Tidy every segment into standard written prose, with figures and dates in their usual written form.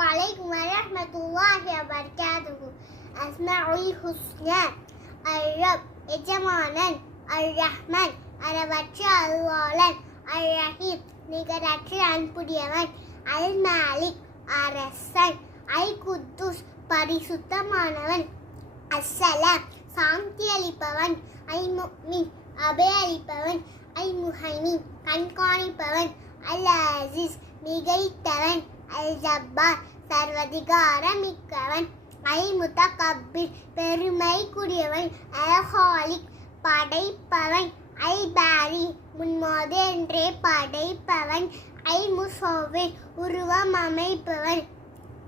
عليكم ورحمة الله وبركاته. أسماء الحسنى الرب எஜமானன், அர்-ரஹ்மான் அளவற்ற அருளாளன், அர்-ரஹீம் நிகரற்ற அன்புடையவன், அல்-மாலிக் அரசன், அல்-குத்தூஸ் பரிசுத்தமானவன், அஸ்ஸலாம் சாந்தி அளிப்பவன், அல்-முஃமின் அபயளிப்பவன், அல்-முஹைமின் கண்காணிப்பவன், அல்-அஸீஸ் மிகைத்தவன், அல்-ஜப்பார் சர்வதிகாரமிக்கவன், அல்-முத்தகப்பிர் பெருமைக்குரியவன், அல்-ஹாலிக் படைப்பவன், அல்-பாரி முன்மாதிரின்றே படைப்பவன், அல்-முஸவ்விர் உருவம் அமைப்பவன்,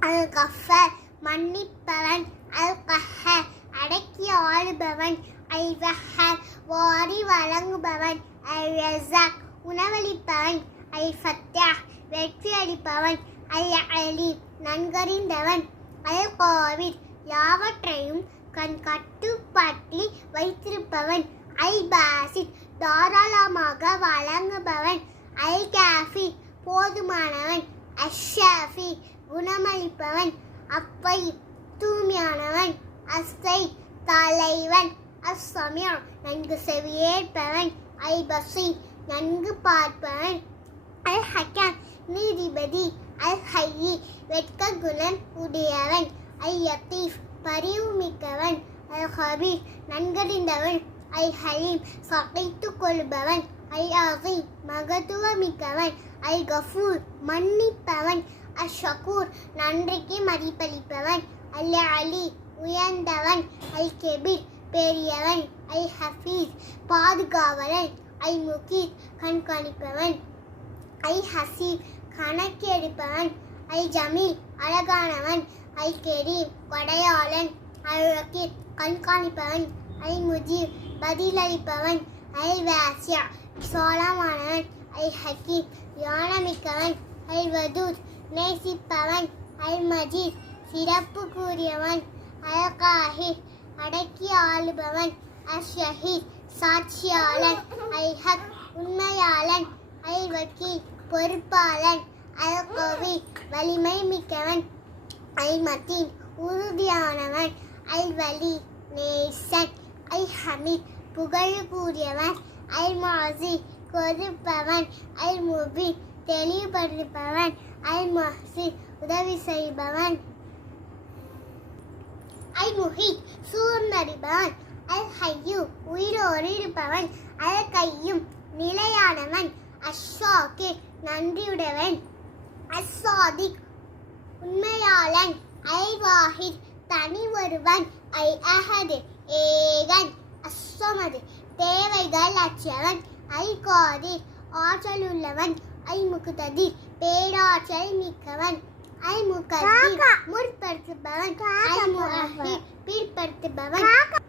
அல்-கஃபார் மன்னிப்பவன், அல்-கஹ்ஹார் அடக்கி ஆளுபவன், அல்-வஹ்ஹார் வாரி வழங்குபவன், அல்-ரஸாக் உணவளிப்பவன், அல்-ஃபத்தாஹ் வெற்றி அளிப்பவன், அல்-அலீம் நன்கறிந்தவன், அல்-காபிர் யாவற்றையும் கண் கட்டுப்பாட்டில் வைத்திருப்பவன், அல்-பாசித் தாராளமாக வழங்குபவன், அல்-காஃபி போதுமானவன், அஷ்-ஷாஃபி குணமளிப்பவன், அப்பை தூய்மையானவன், அஸ்-ஸைத் தலைவன், அஸ்-ஸமீஅ் நன்கு செவியேற்பவன், அல்-பஸீர் நன்கு பார்ப்பவன், அல்-ஹக்கம் நீதிபதி, அல்-ஹய்யி வெட்க குணம் உடையவன், அல்-லத்தீஃப் பரிவுமிக்கவன், அல்-ஹபீர் நன்கறிந்தவன், அல்-ஹலீம் சகித்துக் கொள்பவன், அல்-அஸீம் மகத்துவமிக்கவன், அல்-கஃபூர் மன்னிப்பவன், அஷ்-ஷக்கூர் நன்றிக்கு மதிப்பளிப்பவன், அல்-அலி உயர்ந்தவன், அல்-கபீர் பெரியவன், அல்-ஹஃபீஸ் பாதுகாவலன், அல்-முகீத் கண்காணிப்பவன், அல்-ஹசீப் கணக்கெடுப்பவன், அல்-ஜமீல் அழகானவன், அல்-கரீம் கொடையாளன், அல்-ரகீப் கண்காணிப்பவன், அல்-முஜீப் பதிலளிப்பவன், அல்-வாசிஅ் விசாலமானவன், அல்-ஹக்கீம் ஞானமிக்கவன், அல்-வதூத் நேசிப்பவன், அல்-மஜீத் சிறப்பு கூறியவன், அல்-காஹிர் அடக்கி ஆளுபவன், அல்-ஷஹீத் சாட்சியாளன், அல்-ஹக் உண்மையாளன், அல்-வக்கீல் பொறுப்பாளன், அல்-கவி வலிமை மிக்கவன், அல்-மத்தீன் உறுதியானவன், அல்-வலி நேசன், அல்-ஹமீத் புகழுக்குரியவன், அல்-முஅஸி கொடுப்பவன், அல்-முபீன் தெளிவுபடுத்துபவன், அல்-முஹ்சின் உதவி செய்பவன், அல்-முஹீத் சூழ்ந்தறிபவன், அல்-ஹய்யு உயிரோடு இருப்பவன், அல்-கய்யூம் நிலையானவன், அஷ்-ஷாக்கிர் நன்றியுடையவன், அஸ்-சாதிக் உண்மையாளன், அல்-வாஹித் தனி ஒருவன், அல்-அஹத் ஏகன், அஸ்-ஸமத் தேவைகள் அற்றவன், அல்-காதிர் ஆற்றலுள்ளவன், அல்-முக்ததிர் பேராற்றல் மிக்கவன், அல்-முகத்திர் முற்படுத்துபவன், அல்-முஅஹ்ஹிர் பிற்படுத்துபவன்.